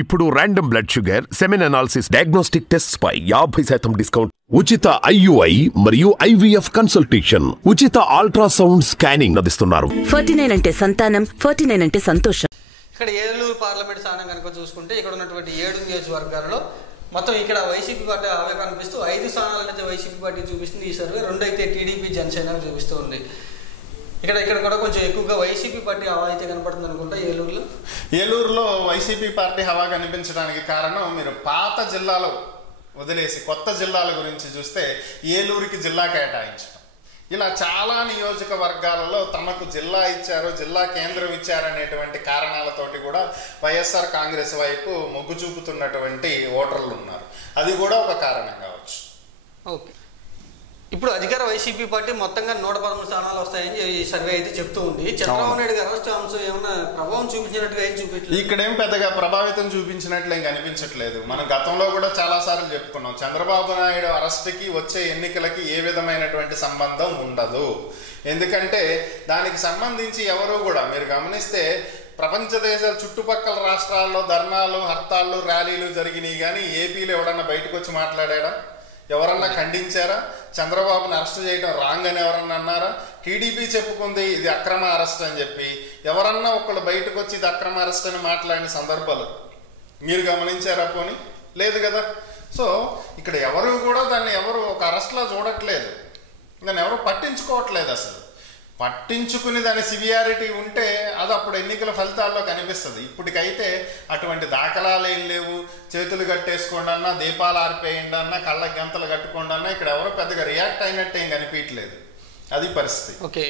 ఇప్పుడు random blood sugar, semen analysis, diagnostic tests పై 50% discount, ఉచిత IUI మరియు IVF కన్సల్టేషన్, ఉచిత అల్ట్రాసౌండ్ స్కానింగ్ అందిస్తున్నారు. 49 అంటే సంతానం, 49 అంటే సంతోషం. ఇక్కడ ఏలూరు పార్లమెంట్ స్థానం కనుక చూసుకుంటే ఇక్కడ ఉన్నటువంటి 7 నియోజకవర్గాలలో మొత్తం ఇక్కడ వైసీపీ పార్టీ అవే కనిపిస్తూ 5 స్థానాలను అయితే వైసీపీ పార్టీ చూపిస్తుంది ఈ సర్వే, 2 అయితే టీడీపీ జనసేన చూపిస్తూ ఉంది. ఇక్కడ కూడా కొంచెం ఎక్కువగా వైసీపీ పార్టీ హవా అయితే కనపడుతుంది అనుకుంటా ఏలూరులో వైసీపీ పార్టీ హవా కనిపించడానికి కారణం మీరు పాత జిల్లాలో వదిలేసి కొత్త జిల్లాల గురించి చూస్తే ఏలూరుకి జిల్లా కేటాయించడం, ఇలా చాలా నియోజకవర్గాలలో తమకు జిల్లా ఇచ్చారు, జిల్లా కేంద్రం ఇచ్చారనేటువంటి కారణాలతోటి కూడా వైఎస్ఆర్ కాంగ్రెస్ వైపు మొగ్గు చూపుతున్నటువంటి ఓటర్లు ఉన్నారు. అది కూడా ఒక కారణం కావచ్చు. ఓకే, ఇప్పుడు అధికార వైసీపీ పార్టీ మొత్తంగా 113 స్థానాలు వస్తాయని ఈ సర్వే అయితే చెప్తూ ఉంది. చంద్రబాబు నాయుడు గారు అరెస్ట్ అంశం ఏమైనా ప్రభావం చూపించినట్టుగా ఏం చూపించలేదు, ఇక్కడేం పెద్దగా ప్రభావితం చూపించినట్లు ఏం కనిపించట్లేదు. మనం గతంలో కూడా చాలా సార్లు చెప్పుకున్నాం, చంద్రబాబు నాయుడు అరెస్ట్కి వచ్చే ఎన్నికలకి ఏ విధమైనటువంటి సంబంధం ఉండదు. ఎందుకంటే దానికి సంబంధించి ఎవరు కూడా మీరు గమనిస్తే ప్రపంచ దేశాల చుట్టుపక్కల రాష్ట్రాల్లో ధర్నాలు, హర్తాళ్ళు, ర్యాలీలు జరిగినాయి, కానీ ఏపీలో ఎవడన్నా బయటకు వచ్చి మాట్లాడాడా? ఎవరన్నా ఖండించారా? చంద్రబాబుని అరెస్ట్ చేయడం రాంగ్ అని ఎవరన్నా అన్నారా? టీడీపీ చెప్పుకుంది ఇది అక్రమ అరెస్ట్ అని చెప్పి, ఎవరన్నా ఒకళ్ళు బయటకు వచ్చి ఇది అక్రమ అరెస్ట్ అని మాట్లాడిన సందర్భాలు మీరు గమనించారా? పోనీ లేదు కదా. సో ఇక్కడ ఎవరు కూడా దాన్ని ఎవరు ఒక అరెస్ట్లా చూడట్లేదు, దాన్ని ఎవరు పట్టించుకోవట్లేదు. అసలు పట్టించుకుని దాని సివియారిటీ ఉంటే అది అప్పుడు ఎన్నికల ఫలితాల్లో కనిపిస్తుంది. ఇప్పటికైతే అటువంటి దాఖలాలు ఏం లేవు. చేతులు కట్టేసుకోండి అన్నా, దీపాలు ఆరిపోయండి అన్నా, కళ్ళ గంతలు కట్టుకోండి అన్నా ఇక్కడ ఎవరో పెద్దగా రియాక్ట్ అయినట్టు ఏం కనిపించట్లేదు. అది పరిస్థితి. ఓకే.